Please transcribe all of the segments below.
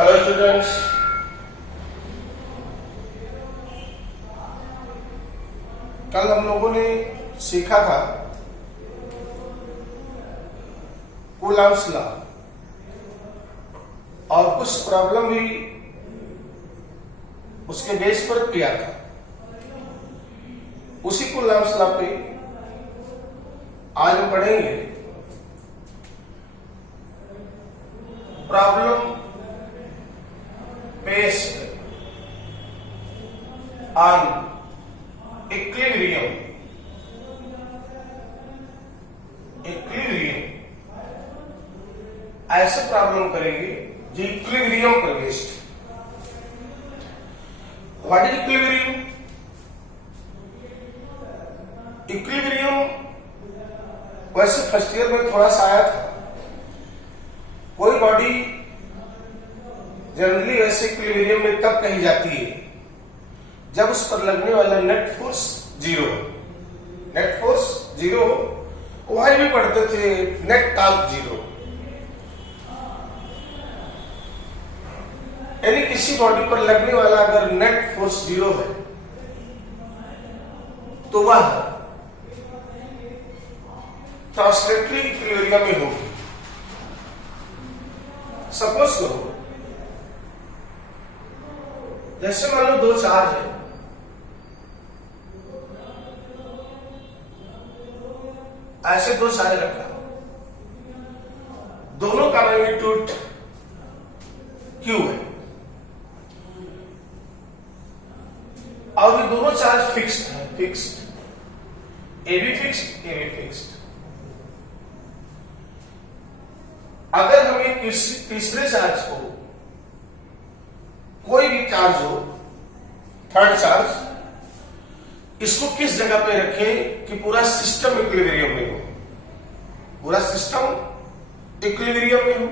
Hello students, कल हम लोगों ने सीखा था कूलम्ब्स लॉ और कुछ प्रॉब्लम भी उसके बेस पर किया था। उसी कूलम्ब्स लॉ पे आज हम पढ़ेंगे प्रॉब्लम बेस्ड ऑन इक्विलिब्रियम ऐसे प्रॉब्लम करेंगे जो इक्विलिब्रियम पर based. What is equilibrium? Equilibrium वैसे फर्स्ट ईयर में थोड़ा सा आया था। कोई बॉडी जनरली वैसे इक्विलिब्रियम में तब कही जाती है जब उस पर लगने वाला नेट फोर्स जीरो हो। वहां भी पढ़ते थे नेट टॉर्क जीरो। यानी किसी बॉडी पर लगने वाला अगर नेट फोर्स जीरो है तो वह ट्रांसलेटरी इक्विलिब्रियम में होगी। सपोज करो जैसे मान लो दो चार्ज है, ऐसे दो चार्ज रखा, दोनों का मैग्नीट्यूड क्यू है और ये दोनों चार्ज फिक्स्ड है। A be fixed. अगर हमें किसी तीसरे चार्ज को, कोई भी चार्ज हो, थर्ड चार्ज, इसको किस जगह पे रखें कि पूरा सिस्टम इक्विलिब्रियम में हो, पूरा सिस्टम इक्विलिब्रियम में हो,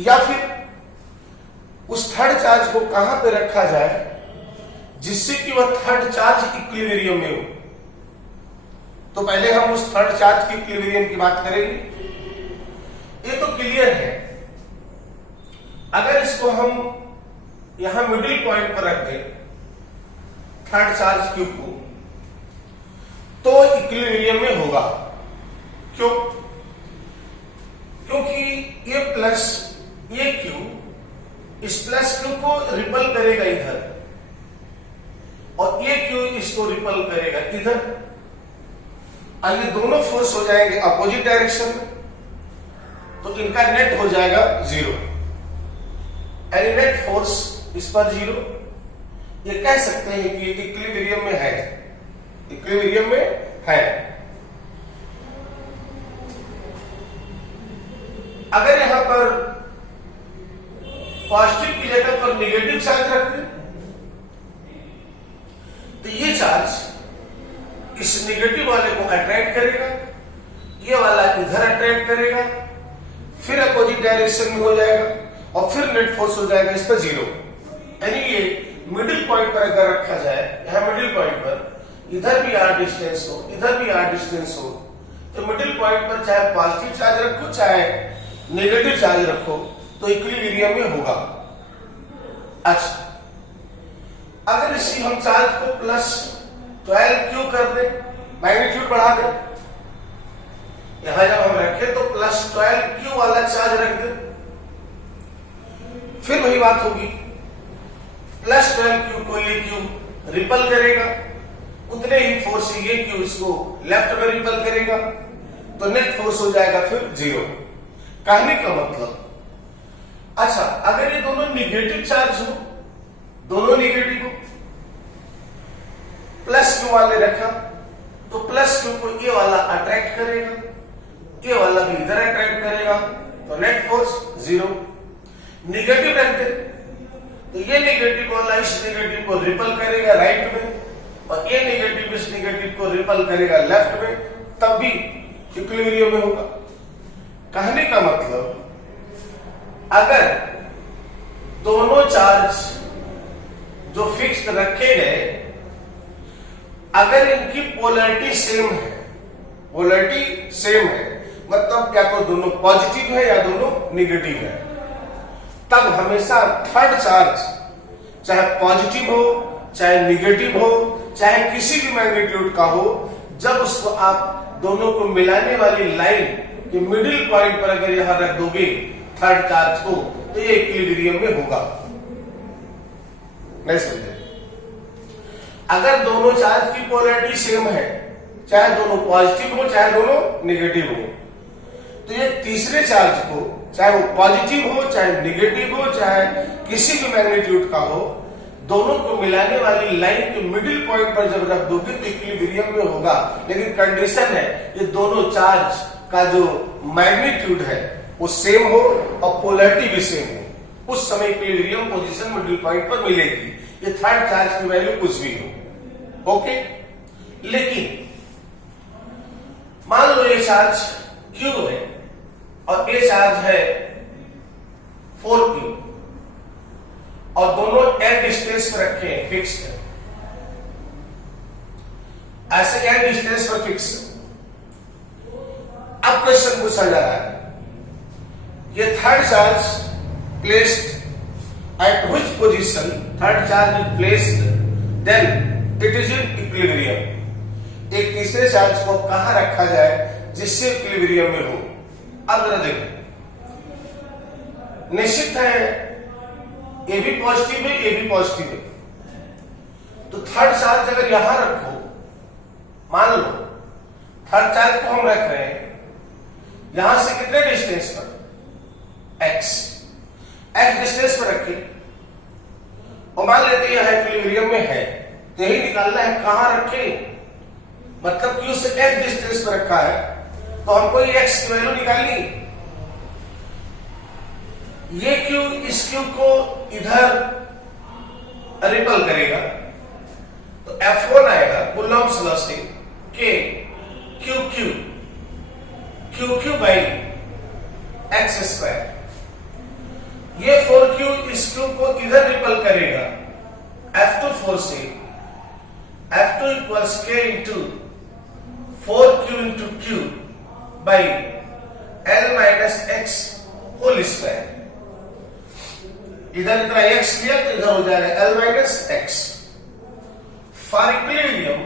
या फिर उस थर्ड चार्ज को कहां पे रखा जाए जिससे कि वह थर्ड चार्ज इक्विलिब्रियम में हो। तो पहले हम उस थर्ड चार्ज की इक्विलिब्रियम की बात करेंगे। ये तो क्लियर है। अगर इसको हम यहां मिडिल पॉइंट पर रख दें थर्ड चार्ज क्यू को, तो इक्विलिब्रियम में होगा। क्यों? क्योंकि ये प्लस ये क्यू इस प्लस क्यू को रिपल करेगा इधर और ये क्यू इसको रिपल करेगा इधर, और ये दोनों फोर्स हो जाएंगे अपोजिट डायरेक्शन में, तो इनका नेट हो जाएगा जीरो। एनी नेट फोर्स इस पर जीरो। ये कह सकते हैं कि इक्विलिब्रियम में है, इक्विलिब्रियम में है। अगर यहां पर पॉजिटिव की जगह पर नेगेटिव चार्ज रख दें तो ये चार्ज इस नेगेटिव वाले को अट्रैक्ट करेगा, ये वाला इधर अट्रैक्ट करेगा, फिर अपोजिट डायरेक्शन में हो जाएगा और फिर नेट फोर्स हो जाएगा इस पर जीरो। यानी ये मिडिल पॉइंट पर अगर रखा जाए, यहां मिडिल पॉइंट पर इधर भी आर डिस्टेंस हो, इधर भी आर डिस्टेंस हो, तो मिडिल पॉइंट पर चाहे पॉजिटिव चार्ज रखो चाहे नेगेटिव चार्ज रखो तो इक्विलिब्रियम में होगा। अच्छा, अगर इसी हम चार्ज को प्लस 12 क्यू कर दें, मैग्नीट्यूड बढ़ा दें, यहां जब हम रखें तो प्लस 12 क्यू वाला चार्ज रख दें, फिर वही बात होगी। प्लस 12 क्यू को ये क्यू रिपल करेगा, उतने ही फोर्स से ये क्यू इसको लेफ्ट में रिपल करेगा, तो नेट फोर्स हो जाएगा फिर जीरो। कहने का मतलब, अच्छा अगर ये दोनों निगेटिव चार्ज हो, दोनों निगेटिव हो, प्लस क्यू वाले रखा तो प्लस क्यू को ये वाला अट्रैक्ट करेगा, ये वाला भी इधर अट्रैक्ट करेगा, तो नेट फोर्स जीरो। निगेटिव रखते तो ये नेगेटिव वाला इस नेगेटिव को रिपल करेगा राइट में और ये नेगेटिव इस नेगेटिव को रिपल करेगा लेफ्ट में, तब भी इक्विलिब्रियम में होगा। कहने का मतलब, अगर दोनों चार्ज जो फिक्स्ड रखे गए अगर इनकी पोलैरिटी सेम है, मतलब क्या तो दोनों पॉजिटिव है या दोनों निगेटिव है, तब हमेशा थर्ड चार्ज चाहे पॉजिटिव हो, चाहे निगेटिव हो, चाहे किसी भी मैग्नीट्यूड का हो, जब उसको आप दोनों को मिलाने वाली लाइन के मिडिल पॉइंट पर अगर यहां रख दोगे थर्ड चार्ज को, तो ये इक्विलिब्रियम में होगा। नहीं समझे? अगर दोनों चार्ज की पोलैरिटी सेम है, चाहे दोनों पॉजिटिव हो चाहे दोनों निगेटिव हो, तो ये तीसरे चार्ज को, चाहे वो पॉजिटिव हो चाहे निगेटिव हो चाहे किसी भी मैग्नीट्यूड का हो, दोनों को मिलाने वाली लाइन के मिडिल पॉइंट पर जब रख दोगे तो इक्विलिब्रियम में होगा। लेकिन कंडीशन है ये दोनों चार्ज का जो मैग्नीट्यूड है वो सेम हो और पोलैरिटी भी सेम हो, उस समय इक्विलिब्रियम पोजीशन मिडिल पॉइंट पर मिलेगी। ये थर्ड चार्ज की वैल्यू कुछ भी हो, ओके। लेकिन मान लो ये चार्ज Q है और ये चार्ज है 4Q और दोनों n डिस्टेंस पर रखे हैं, फिक्स्ड है। ऐसे n डिस्टेंस पर फिक्स। अब क्वेश्चन पूछा जा रहा है, ये third charge placed at which position, third charge is placed then it is in equilibrium. एक तीसरे चार्ज को कहां रखा जाए जिससे इक्विलिब्रियम में हो। अब जरा देखो, निश्चित है ए भी पॉजिटिव है, ए भी पॉजिटिव है, तो थर्ड चार्ज अगर यहां रखो, मान लो थर्ड चार्ज को हम रख रहे हैं यहां से कितने डिस्टेंस पर, x डिस्टेंस पर रखे और मान लेते हैं यह इक्विलिब्रियम में है, तो यही निकालना है कहां रखे, मतलब Q से x डिस्टेंस पर रखा है तो हमको ये x की वैल्यू निकालनी। ये Q इस Q को इधर रिपल करेगा तो F1 आएगा कूलम्ब्स लॉ से K QQ by x square. ये 4Q इस Q को इधर रिपल करेगा F2 फोर्स से, F2 equals K into 4Q into Q by L minus x whole square. इधर इतना x लिया तो इधर हो जाएगा L minus x। For equilibrium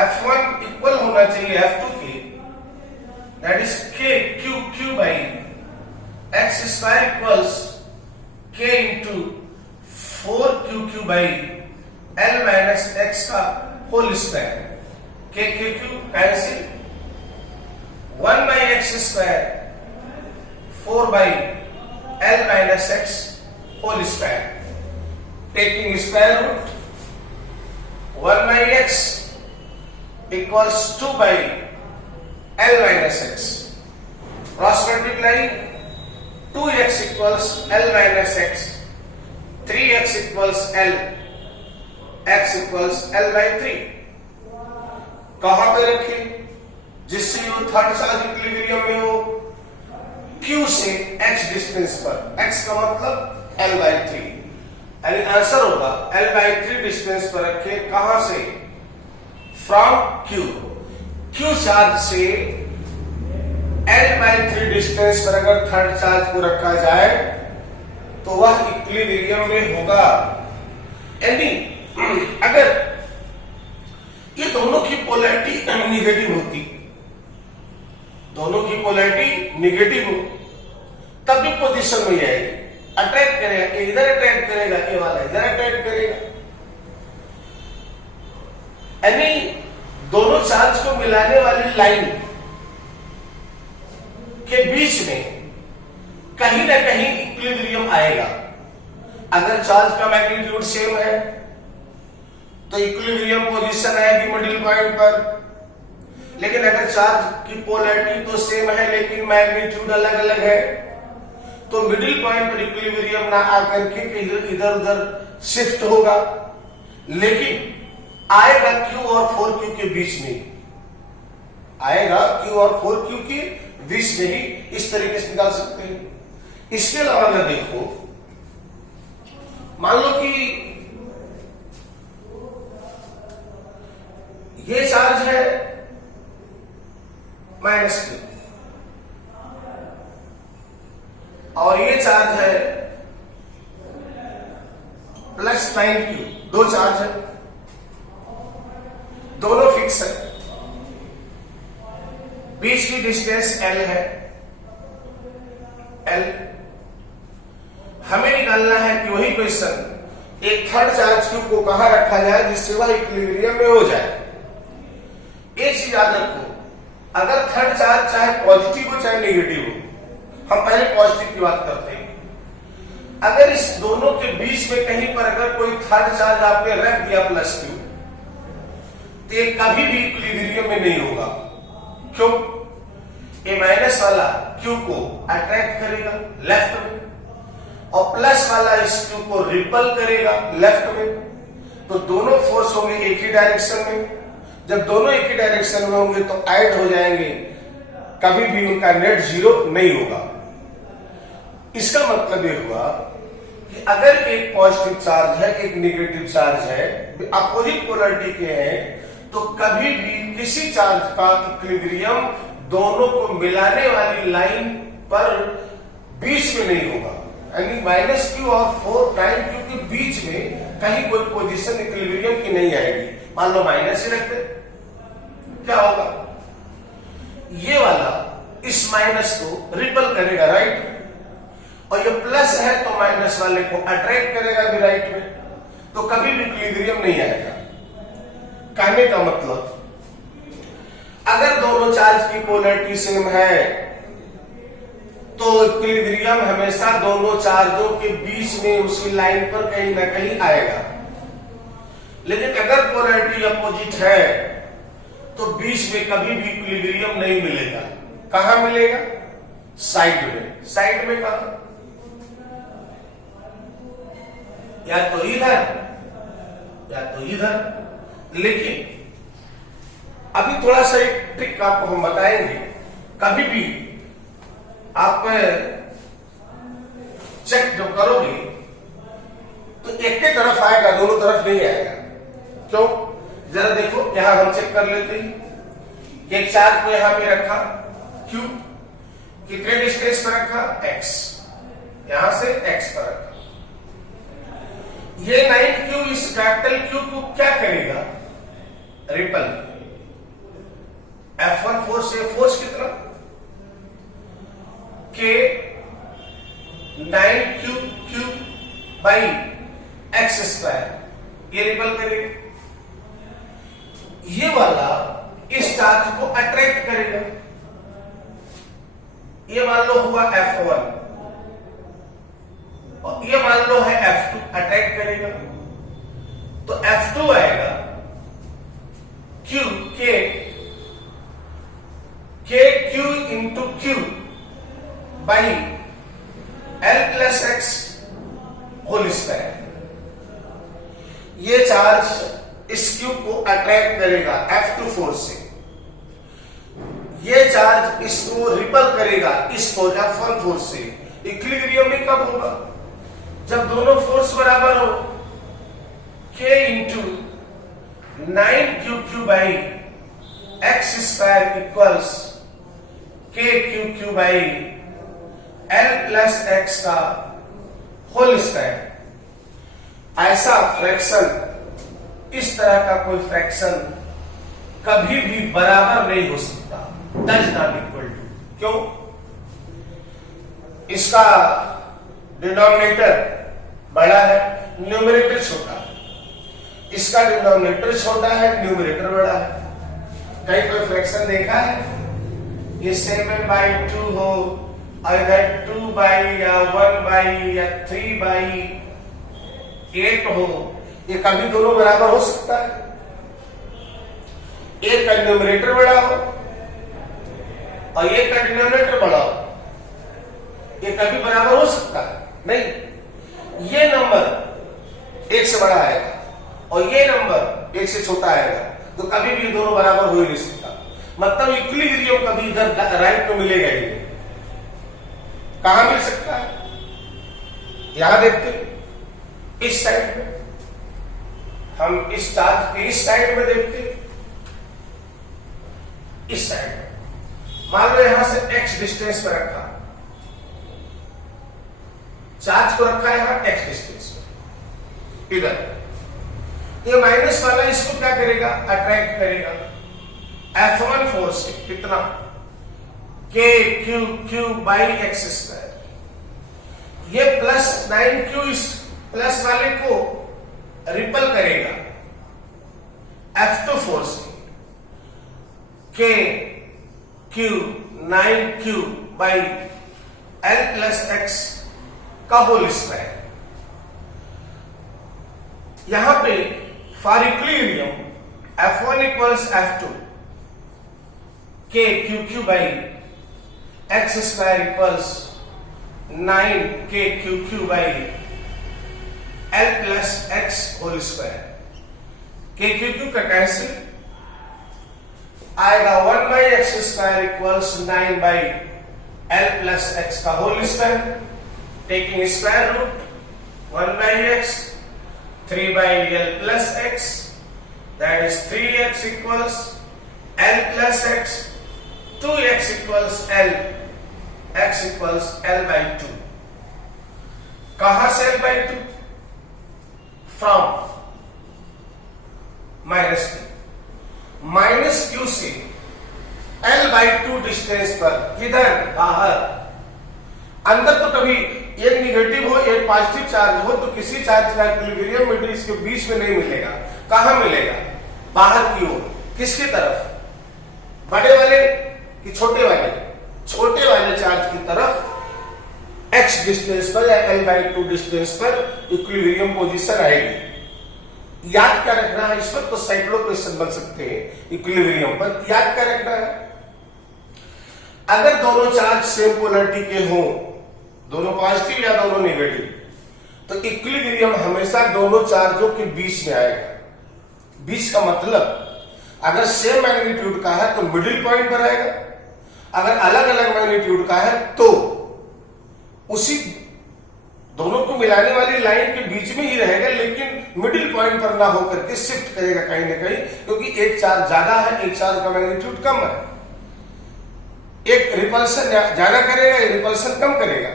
F1 equal होना चाहिए F2 के, that is K Q by x square equals K into 4QQ by L minus x का whole square. K cancel, 1 by x square 4 by L minus x whole square. Taking square root 1 by x equals 2 by L minus x। Cross multiply 2x equals L minus x, 3x equals L, x equals L by 3। कहां पे रखे जिससे वो third charge equilibrium में हो, Q से x distance पर, x का मतलब L बाई 3, यानी आंसर होगा L बाई 3 डिस्टेंस पर रखे। कहां से, फ्रॉम Q चार्ज से L बाई 3 डिस्टेंस पर अगर थर्ड चार्ज को रखा जाए तो वह इक्विलिब्रियम में होगा। यानी अगर ये दोनों की पोलैरिटी निगेटिव होती, दोनों की पोलैरिटी निगेटिव हो, तब भी पोजीशन में आएगी, अट्रैक्ट करेगा, इधर अट्रैक्ट करेगा, ये वाला इधर अट्रैक्ट करेगा। यानी दोनों चार्ज को मिलाने वाली लाइन के बीच में कहीं ना कहीं इक्विलिब्रियम आएगा। अगर चार्ज का मैग्नीट्यूड सेम है तो इक्विलिब्रियम पोजीशन आएगी मिडिल पॉइंट पर। लेकिन अगर चार्ज की पोलैरिटी तो सेम है लेकिन मैग्नीट्यूड अलग अलग है तो मिडिल पॉइंट पर इक्विलिब्रियम ना आकर के इधर उधर शिफ्ट होगा, लेकिन आएगा Q और 4Q के बीच में, आएगा Q और 4Q के बीच में ही। इस तरीके से निकाल सकते हैं। इसके अलावा अगर देखो, मान लो कि ये चार्ज है -Q और ये चार्ज है -9q, दो चार्ज है, दोनों फिक्स है, बीच की डिस्टेंस l है, l। हमें निकालना है कि वही क्वेश्चन एक थर्ड चार्ज q को कहां रखा जाए जिससे वह इक्विलिब्रियम में हो जाए। एक चीज याद रखो, अगर थर्ड चार्ज चाहे पॉजिटिव हो चाहे नेगेटिव हो, हम पहले पॉजिटिव की बात करते हैं, अगर इस दोनों के बीच में कहीं पर अगर कोई थर्ड चार्ज आपने रख दिया +q, तो ये कभी भी इक्विलिब्रियम में नहीं होगा। क्यों? ये माइनस वाला q को अट्रैक्ट करेगा लेफ्ट में और प्लस वाला इस q को रिपल करेगा लेफ्ट में, तो दोनों फोर्स होंगे एक ही डायरेक्शन में। जब दोनों एक ही डायरेक्शन में होंगे तो ऐड हो जाएंगे, कभी भी उनका नेट 0 नहीं होगा। इसका मतलब ये हुआ कि अगर एक पॉजिटिव चार्ज है एक नेगेटिव चार्ज है, अपोजिट पोलैरिटी के हैं, तो कभी भी किसी चार्ज का इक्विलिब्रियम दोनों को मिलाने वाली लाइन पर बीच में नहीं होगा। यानी -q और 4'q के बीच में कहीं कोई पोजीशन इक्विलिब्रियम की नहीं आएगी। मान लो माइनस ही रखते, क्या होगा? ये वाला इस माइनस को रिपल करेगा राइट, और ये प्लस है तो माइनस वाले को अट्रैक्ट करेगा भी राइट में, तो कभी भी इक्विलिब्रियम नहीं आएगा। कहने का मतलब, अगर दोनों चार्ज की पोलैरिटी सेम है तो इक्विलिब्रियम हमेशा दोनों चार्जों के बीच में उसी लाइन पर कहीं ना कहीं आएगा। लेकिन अगर पोलैरिटी अपोजिट है तो बीच में कभी भी इक्विलिब्रियम नहीं मिलेगा। कहां मिलेगा? साइड में। साइड में कहां? या तो इधर या तो इधर। लेकिन अभी थोड़ा सा एक ट्रिक आपको हम बताएंगे। कभी भी आप चेक जो करोगे तो एक ही तरफ आएगा, दोनों तरफ नहीं आएगा। क्यों? जरा देखो, यहां हम चेक कर लेते हैं। एक चार्ज को यहां पे रखा Q, कितने डिस्टेंस पर रखा? x, यहां से x पर रखा। ये 9q इस कैपिटल Q को क्या करेगा? रिपल। F1 फोर्स, ये फोर्स कितना? K 9q³ बाई x², ये रिपल करेगा। ये वाला इस चार्ज को अट्रैक्ट करेगा। ये मान लो हुआ F1 और ये मान लो है F2, अट्रैक्ट करेगा। तो F2 आएगा Q into Q by L+x whole square. ये चार्ज इस Q को अट्रैक्ट करेगा F2 फोर्स से, ये चार्ज इसको रिपल करेगा इस F1 फोर्स से। इक्विलिब्रियम में कब होगा? जब दोनों फोर्स बराबर हो। K into 9q³ by x² equals kq³ by L+x का होल स्क्वायर। ऐसा फ्रैक्शन, इस तरह का कोई फ्रैक्शन कभी भी बराबर नहीं हो सकता। That is not equal to. क्यों? इसका डिनोमिनेटर बड़ा है, न्यूमरेटर छोटा है। इसका डिनोमिनेटर छोटा है, न्यूमरेटर बड़ा है। कहीं कोई फ्रैक्शन देखा है ये 7/2 हो और इधर 2 या 1 या 3/8 हो, ये कभी दोनों बराबर हो सकता है? एक का न्यूमरेटर बड़ा हो और एक का डिनोमिनेटर बड़ा हो, ये कभी बराबर हो सकता है? नहीं। ये नंबर एक से बड़ा आएगा और ये नंबर एक से छोटा आएगा, तो कभी भी दोनों बराबर हो ही नहीं सकता। मतलब इक्विलिब्रियम कभी इधर राइट में मिलेगा ही नहीं। कहां मिल सकता है? यहां देखते, इस साइड में। हम इस चार्ज के इस साइड में देखते, इस साइड में। मान लो यहां से x डिस्टेंस पर रखा, चार्ज को रखा यहां x डिस्टेंस पर। इधर। ये माइनस वाला इसको क्या करेगा, अट्रैक्ट करेगा F1 फोर्स से, कितना k q cube by x square. ये प्लस 9q इस प्लस वाले को रिपल करेगा F2 फोर्स से, k cube 9q by l plus x का होल स्क्वायर। यहां पे for equilibrium F1 equals F2, k q by x square equals 9k q by l plus x whole square. k q का cancel आएगा, 1 by x square equals 9 by l plus x का whole square. Taking square root 1 by x 3 by l plus x, that is 3x equals l plus x, 2x equals l, x equals l by 2। कहां से l by 2? From minus q, minus q से l by 2 distance पर, किधर, बाहर। अंदर तो कभी एक निगेटिव हो एक पॉजिटिव चार्ज हो तो किसी चार्ज का इक्विलिब्रियम मीटर इसके बीच में नहीं मिलेगा। कहां मिलेगा, बाहर की ओर। किसकी तरफ, बड़े वाले कि छोटे वाले? छोटे वाले चार्ज की तरफ x डिस्टेंस पर या l by 2 डिस्टेंस पर इक्विलिब्रियम पोजीशन आएगी। याद क्या रखना है, इस पर तो सैकड़ों क्वेश्चन बन सकते हैं इक्विलिब्रियम पर। याद क्या रखना है, अगर दोनों चार्ज सेम पोलैरिटी के हों, दोनों पॉजिटिव या दोनों नेगेटिव, तो इक्विलिब्रियम हमेशा दोनों चार्जों के बीच में आएगा। बीच का मतलब अगर सेम मैग्नीट्यूड का है तो मिडिल पॉइंट पर आएगा, अगर अलग अलग मैग्नीट्यूड का है तो उसी दोनों को मिलाने वाली लाइन के बीच में ही रहेगा, लेकिन मिडिल पॉइंट पर ना होकर के शिफ्ट करेगा कहीं ना कहीं, क्योंकि एक चार्ज ज्यादा है, एक चार्ज का मैग्नीट्यूड कम है। एक रिपल्सन ज्यादा करेगा, एक रिपल्सन कम करेगा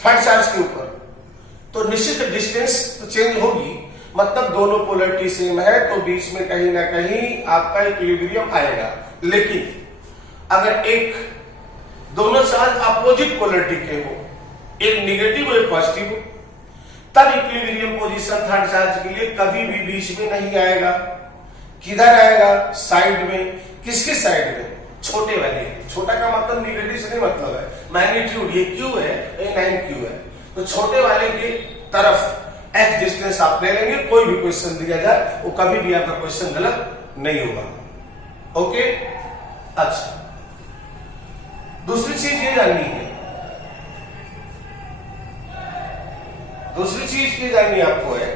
थर्ड चार्ज के ऊपर, तो निश्चित डिस्टेंस तो चेंज होगी, मतलब दोनों पोलैरिटी सेम है तो बीच में कहीं ना कहीं आपका इक्विलिब्रियम आएगा। लेकिन अगर एक दोनों चार्ज अपोजिट पोलैरिटी के हो, एक नेगेटिव और एक पॉजिटिव हो, तब इक्विलिब्रियम पोजीशन थर्ड चार्ज के लिए कभी भी बीच में नहीं आएगा। किधर आएगा, साइड में। किसके साइड में, छोटे वाले। छोटा का मतलब निगेटिव से नहीं मतलब है, मैग्नीट्यूड ये क्यू है, ये 9q है, तो छोटे वाले की तरफ x डिस्टेंस आप ले लेंगे। कोई भी क्वेश्चन दिया जाए वो कभी भी आपका क्वेश्चन गलत नहीं होगा। ओके, अच्छा दूसरी चीज ये जाननी है, दूसरी चीज ये जाननी आपको है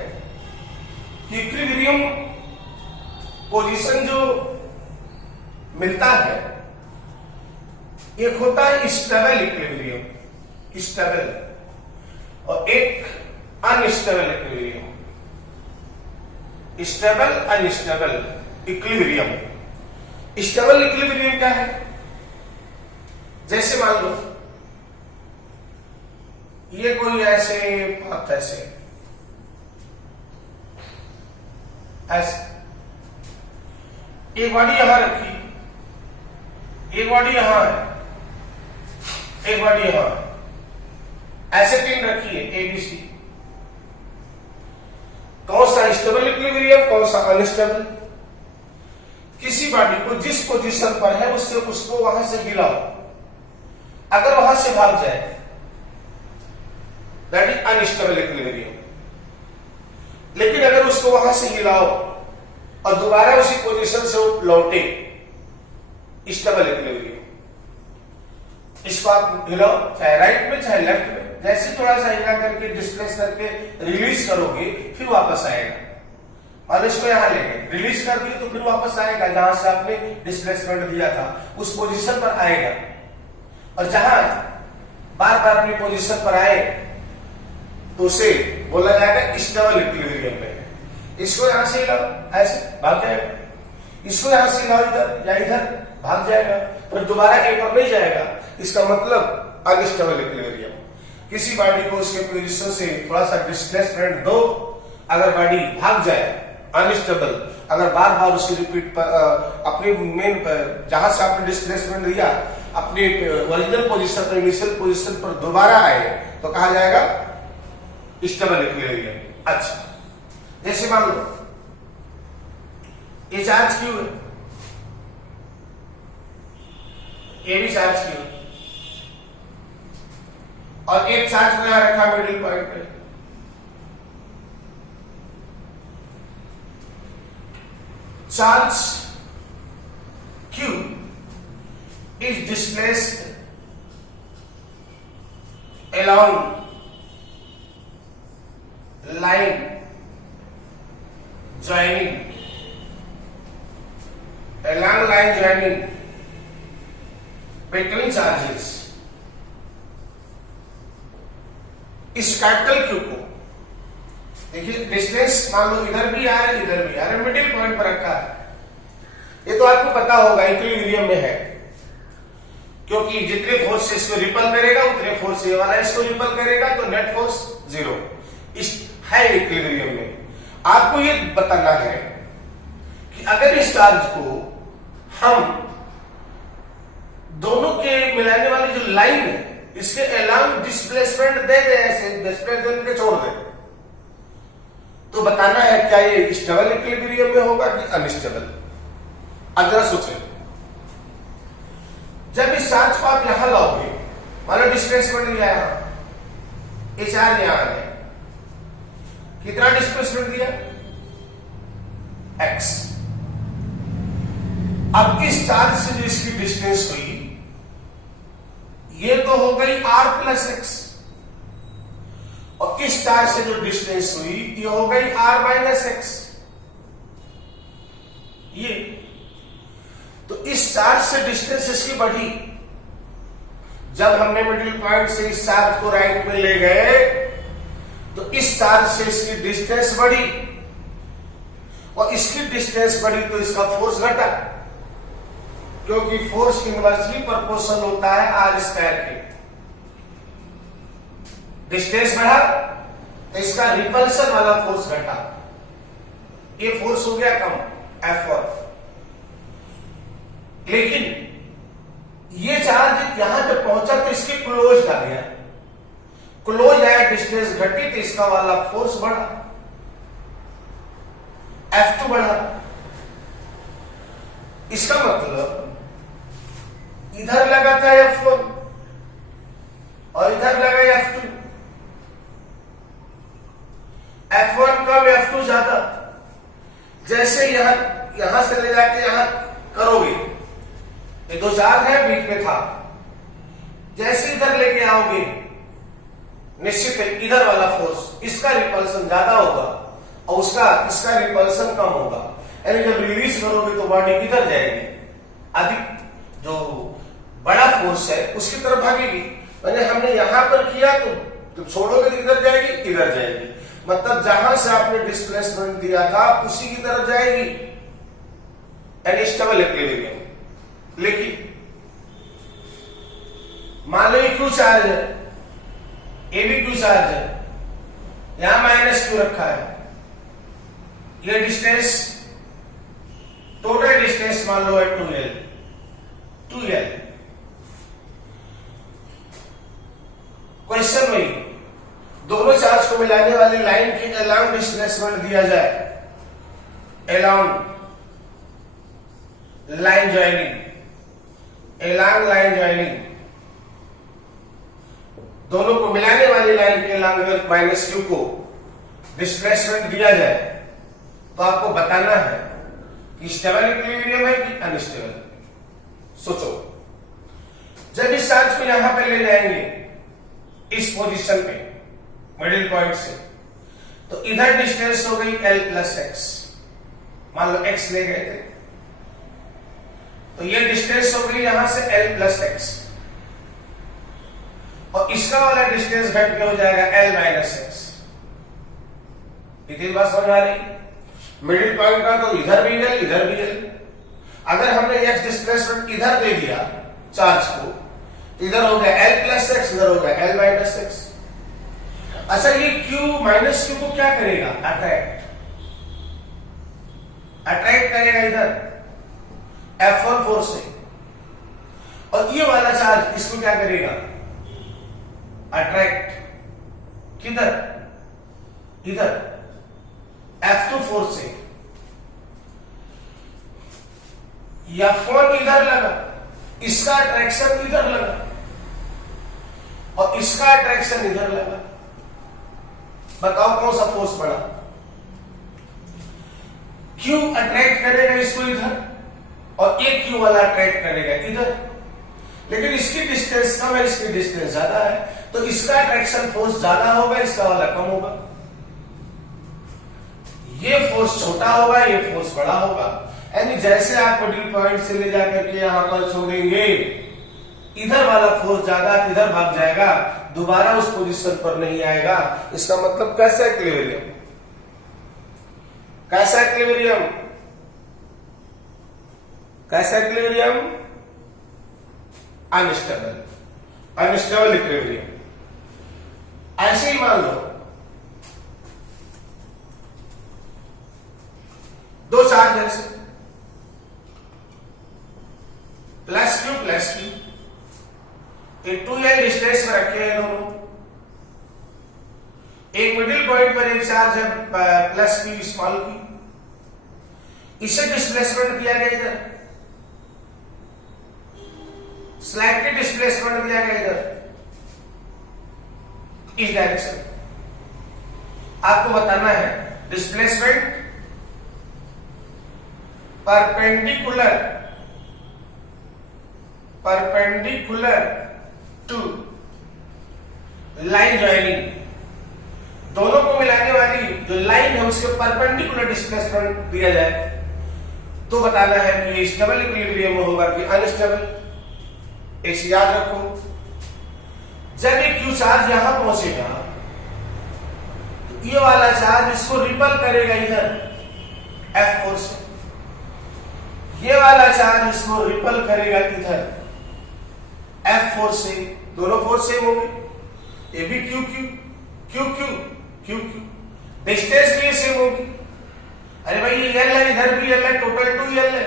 कि इक्विलिब्रियम पोजीशन जो मिलता है, एक होता है स्टेबल इक्विलिब्रियम, स्टेबल, और एक unstable equilibrium. Stable unstable equilibrium. Stable equilibrium क्या है, जैसे मान लो ये कोई ऐसे बात, ऐसे एक बॉडी यहां रखी, एक बॉडी यहां है, एक बॉडी यहां, ऐसे तीन रखी है ABC। कौन सा स्टेबल इक्विलिब्रियम, कौन सा अनस्टेबल? किसी बॉडी को जिस पोजीशन पर है उससे उसको वहां से हिलाओ, अगर वहां से भाग जाए दैट इज अनस्टेबल इक्विलिब्रियम। लेकिन अगर उसको वहां से हिलाओ और दोबारा उसी पोजीशन से लौटे, स्टेबल इक्विलिब्रियम। इसको आप हिलाओ चाहे राइट में चाहे लेफ्ट में, जैसे थोड़ा सा हिला करके डिस्प्लेस करके रिलीज करोगे फिर वापस आएगा। मान इसको यहां लेंगे, रिलीज कर दिए तो फिर वापस आएगा जहां से आपने डिस्प्लेसमेंट दिया था उस पोजीशन पर आएगा। और जहां बार बार अपनी पोजीशन पर आए तो उसे बोला जाएगा स्टेबल इक्विलिब्रियम में। इसको यहां से हिलाओ, ऐसे भाग जाएगा, इसको यहां से हिलाओ इधर या इधर, भाग जाएगा, पर दोबारा एक पर नहीं जाएगा, इसका मतलब अनस्टेबल इक्विलिब्रियम। किसी बॉडी को उसके पोजीशन से थोड़ा सा डिस्प्लेसमेंट दो, अगर बॉडी भाग जाए अनस्टेबल, अगर बार बार उसी रिपीट अपने मेन जहां से आपने डिस्प्लेसमेंट दिया अपने ओरिजिनल पोजीशन पर, इनिशियल पोजीशन पर दोबारा आए तो कहा जाएगा स्टेबल इक्विलिब्रियम। अच्छा, जैसे मान लो ये चार्ज क्यू है, ये भी चार्ज क्यू है, और एक चार्ज को यहां रखा मिडिल पॉइंट पे। Charge Q is displaced along line joining between charges। इस कैपिटल Q को देखिए, डिस्टेंस मान लो इधर भी आ रहा है इधर भी आ रहा है, मिडिल पॉइंट पर रखा है। ये तो आपको पता होगा इक्विलिब्रियम में है, क्योंकि जितने फोर्स से इसको रिपल करेगा उतने फोर्स ये वाला इसको रिपल करेगा, तो नेट फोर्स 0 इस है इक्विलिब्रियम में। आपको ये बताना है कि अगर इस चार्ज को हम दोनों के मिलाने वाली जो लाइन है इसके अलाउंग डिस्प्लेसमेंट दे दे, ऐसे डिस्प्लेसमेंट के छोड़ दे, तो बताना है क्या ये स्टेबल इक्विलिब्रियम में होगा कि अनस्टेबल। अब जरा सोचें, जब इस चार्ज को आप यहां लाओगे, मान लो डिस्प्लेसमेंट दिया यहां, ये चार्ज यहां है, कितना डिस्प्लेसमेंट दिया x। अब इस चार्ज से जो इसकी डिस्टेंस हुई ये तो हो गई r प्लस एक्स, और इस चार्ज से जो डिस्टेंस हुई ये हो गई r माइनस एक्स। ये तो इस चार्ज से डिस्टेंस इसकी बढ़ी, जब हमने मिडिल पॉइंट से इस चार्ज को राइट में ले गए तो इस चार्ज से इसकी डिस्टेंस बढ़ी, और इसकी डिस्टेंस बढ़ी तो इसका फोर्स घटा, क्योंकि फोर्स इनवर्सली प्रोपोर्शनल होता है आर स्क्वायर के। डिस्टेंस बढ़ा तो इसका रिपल्सन वाला फोर्स घटा, ये फोर्स हो गया कम F1। लेकिन ये चार्ज यहां जब पहुंचा तो इसके क्लोज आ गया, क्लोज आया, डिस्टेंस घटी तो इसका वाला फोर्स बढ़ा, F2 बढ़ा। इसका मतलब इधर लगा था F1 और इधर लगा F2, F1 कम F2 ज्यादा। जैसे यहां से ले जाके यहां करोगे, ये दो चार्ज है बीच में था, जैसे इधर लेके आओगे निश्चित है इधर वाला फोर्स इसका रिपल्सन ज्यादा होगा और इसका रिपल्सन कम होगा, यानी जब रिलीज करोगे तो बॉडी किधर जाएगी, अधिक जो बड़ा फोर्स है उसकी तरफ भागेगी। मैंने हमने यहां पर किया तो छोड़ोगे तो इधर जाएगी, इधर जाएगी, मतलब जहां से आपने डिस्प्लेसमेंट दिया था उसी की तरफ जाएगी, यानी स्टेबल इक्विलिब्रियम। लेकिन मान लो ये क्यू चार्ज है, ये भी क्यू चार्ज है, यहां माइनस क्यू रखा है, ये डिस्टेंस टोटल डिस्टेंस मान लो है 2L। क्वेश्चन में दोनों चार्ज को मिलाने वाली लाइन की अलाउंड डिस्प्लेसमेंट दिया जाए, अलाउंड लाइन ज्वाइनिंग, अलाउंड लाइन ज्वाइनिंग, दोनों को मिलाने वाली लाइन के अलाउंड माइनस क्यू को डिस्प्लेसमेंट दिया जाए, तो आपको बताना है कि स्टेबल इक्विलिब्रियम है कि अनस्टेबल। सोचो, जब इस चार्ज को यहां पे ले जाएंगे इस पोजीशन पे मिडिल पॉइंट से, तो इधर डिस्टेंस हो गई L प्लस एक्स, मान लो x ले गए थे तो ये डिस्टेंस हो गई यहां से L प्लस एक्स, और इसका वाला डिस्टेंस घट के हो जाएगा L माइनस एक्स। इतनी बात समझ आ रही, मिडिल पॉइंट का तो इधर भी L इधर भी L। अगर हमने x डिस्प्लेसमेंट इधर दे दिया चार्ज को, इधर हो गया L प्लस एक्स, इधर हो गया L माइनस एक्स। अच्छा, ये Q माइनस Q को क्या करेगा? अट्रैक्ट करेगा इधर F1 फोर्स से, और ये वाला चार्ज इसको क्या करेगा? अट्रैक्ट किधर? इधर F2 फोर्स से। F1 इधर लगा, इसका अट्रैक्शन इधर लगा, और इसका अट्रैक्शन इधर लगा। बताओ कौन सा फोर्स बड़ा? Q अट्रैक्ट करेगा इसको इधर, और एक Q वाला अट्रैक्ट करेगा इधर, लेकिन इसकी डिस्टेंस कम है, इसकी डिस्टेंस ज्यादा है, तो इसका अट्रैक्शन फोर्स ज्यादा होगा, इसका वाला कम होगा। ये फोर्स छोटा होगा, ये फोर्स बड़ा होगा। यानी जैसे आप मिडिल पॉइंट से ले जाकर के यहां पर छोड़ेंगे, इधर वाला फोर्स ज्यादा इधर भाग जाएगा, दोबारा उस पोजीशन पर नहीं आएगा। इसका मतलब कैसा इक्विलिब्रियम? कैसा इक्विलिब्रियम? कैसा इक्विलिब्रियम? Unstable, unstable equilibrium. ऐसे ही मान लो दो चार्ज ऐसे प्लस Q प्लस Q, एक 2L डिस्टेंस में रखे हैं दोनों। एक मिडिल पॉइंट पर एक चार्ज है प्लस Q स्मॉल Q, इसे डिस्प्लेसमेंट दिया गया इधर, स्लाइटली डिस्प्लेसमेंट दिया गया इधर इस डायरेक्शन। आपको बताना है displacement perpendicular to line joining, दोनों को मिलाने वाली जो लाइन है उसके परपेंडिकुलर डिस्प्लेसमेंट दिया जाए, तो बताना है कि ये स्टेबल इक्विलिब्रियम में होगा कि अनस्टेबल। इसे याद रखो, जब ये Q चार्ज यहां पहुंचेगा तो ये वाला चार्ज इसको रिपल करेगा इधर F फोर्स से, ये वाला चार्ज इसको रिपल करेगा इधर F फोर्स से। दोनों फोर्स सेम होंगे, ये भी Q Q Q Q Q Q, distance भी सेम होगी। अरे भाई ये L है, इधर भी L है, टोटल 2L है।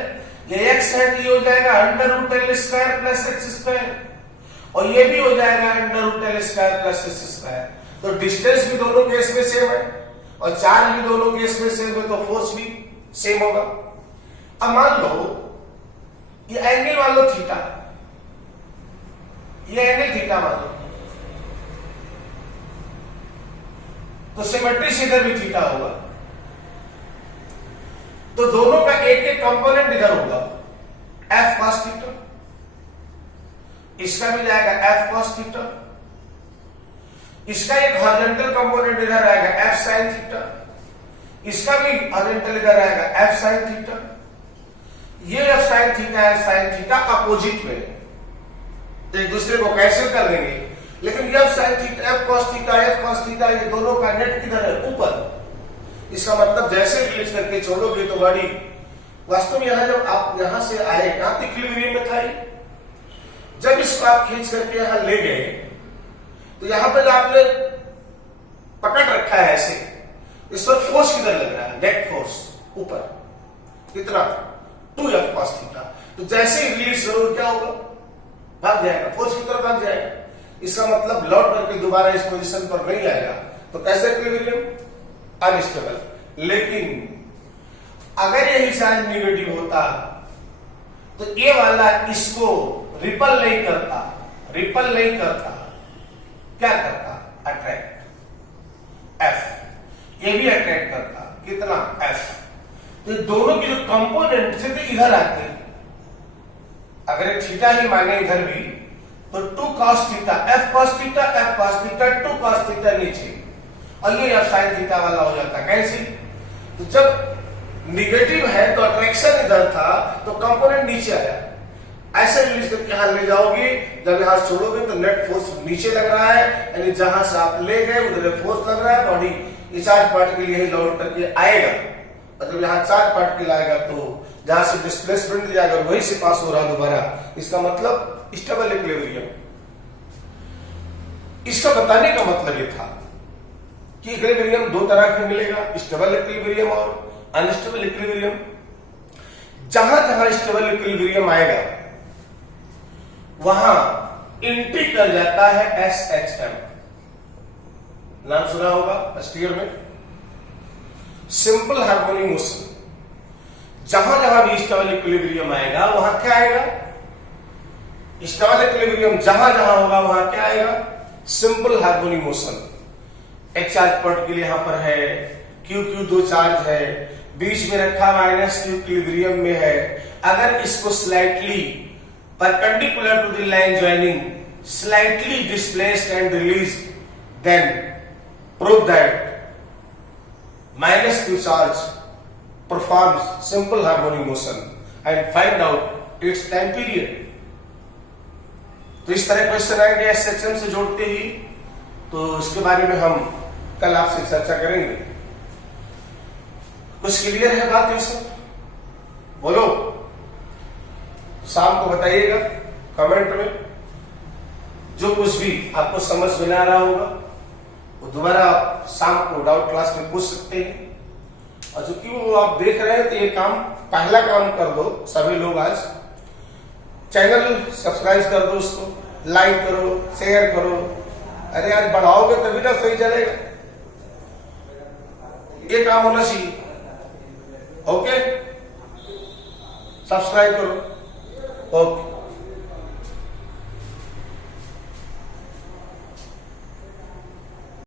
ये X है तो ये हो जाएगा √L square plus X square, और ये भी हो जाएगा √L square plus X square. तो डिस्टेंस भी दोनों केस में सेम है, और चार्ज भी दोनों केस में सेम है, तो फोर्स भी सेम होगा। अब मान लो ये एंगल मान लो थीटा, ये एंगल थीटा मान लो, तो सिमेट्री से इधर भी थीटा होगा, तो दोनों का एक एक कंपोनेंट इधर होगा F cos थीटा, इसका भी जाएगा F cos थीटा, इसका एक हॉरिजॉन्टल कंपोनेंट इधर आएगा F sin थीटा, इसका भी हॉरिजॉन्टल इधर आएगा F sin थीटा। ये F sin थीटा है, sin थीटा अपोजिट में, एक दूसरे को कैंसिल कर देंगे, लेकिन F sin theta, F cos theta, ये दोनों का नेट किधर है? ऊपर। इसका मतलब जैसे रिलीज करके छोड़ोगे तो गाड़ी वास्तव में यहां जब आप यहां से आए, कहां तक इक्विलिब्रियम में था, जब इसको आप खींच करके यहां ले गए तो यहां पर आपने पकड़ रखा है ऐसे, इस पर फोर्स किधर लग रहा है? नेट फोर्स ऊपर, कितना? 2F cos theta. तो जैसे ही रिलीज करोगे क्या होगा? भाग जाएगा, फोर्स की तरफ भाग जाएगा। इसका मतलब लौट करके दोबारा इस पोजीशन पर नहीं आएगा। तो कैसे इक्विलिब्रियम? अनस्टेबल। लेकिन अगर यही चार्ज नेगेटिव होता तो ये वाला इसको रिपल नहीं करता, क्या करता? Attract, F। ये भी अट्रैक्ट करता, कितना? F। तो दोनों की जो कंपोनेंट थे तो इधर आते, अगर थीटा ही माने इधर भी, तो 2 cos theta, F cos theta, F cos theta, 2 cos theta नीचे, और ये F sin थीटा वाला हो जाता। कैसे? तो जब निगेटिव है तो अट्रैक्शन इधर था, तो कंपोनेंट नीचे आया, ऐसे रिलीज करके यहां ले जाओगे, जब यहां छोड़ोगे तो नेट फोर्स नीचे लग रहा है, यानी जहां से आप ले गए उधर फोर्स लग रहा है, बॉडी चार्ज पार्टिकल यही लौट करके आएगा, और जब यहां चार्ज पार्टिकल आएगा तो जहां से डिस्प्लेसमेंट दिया गया वहीं से पास हो रहा दोबारा। इसका मतलब स्टेबल इक्विलिब्रियम। इसका बताने का मतलब ये था कि इक्विलिब्रियम दो तरह का मिलेगा, स्टेबल इक्विलिब्रियम और अनस्टेबल इक्विलिब्रियम। जहां जहां स्टेबल इक्विलिब्रियम आएगा वहां एंट्री कर जाता है SHM, नाम सुना होगा फर्स्ट ईयर में, सिंपल हार्मोनिक मोशन। जहां जहां भी स्टेबल इक्विलिब्रियम आएगा वहां क्या आएगा, स्टेबल इक्विलिब्रियम जहां जहां होगा वहां क्या आएगा, सिंपल हार्मोनिक मोशन। एक चार्ज पॉइंट के लिए यहां पर है QQ, दो चार्ज है, बीच में रखा -Q इक्विलिब्रियम में है। अगर इसको slightly perpendicular to the line joining slightly displaced and release, then prove that -Q charge performs simple harmonic motion and find out its time period। तो इस तरह क्वेश्चन आएंगे SHM से जोड़ते ही, तो इसके बारे में हम कल आपसे चर्चा करेंगे। कुछ क्लियर है बात? ये सब बोलो, शाम को बताइएगा कमेंट में। जो कुछ भी आपको समझ में ना आ रहा होगा वो दोबारा आप शाम को डाउट क्लास में पूछ सकते हैं। और जो क्यों आप देख रहे हैं तो ये काम, पहला काम कर दो सभी लोग, आज चैनल सब्सक्राइब कर दो, उसको लाइक करो, शेयर करो। अरे आज बढ़ाओगे तभी ना सही चलेगा, ये काम होना चाहिए। ओके, सब्सक्राइब करो। ओके।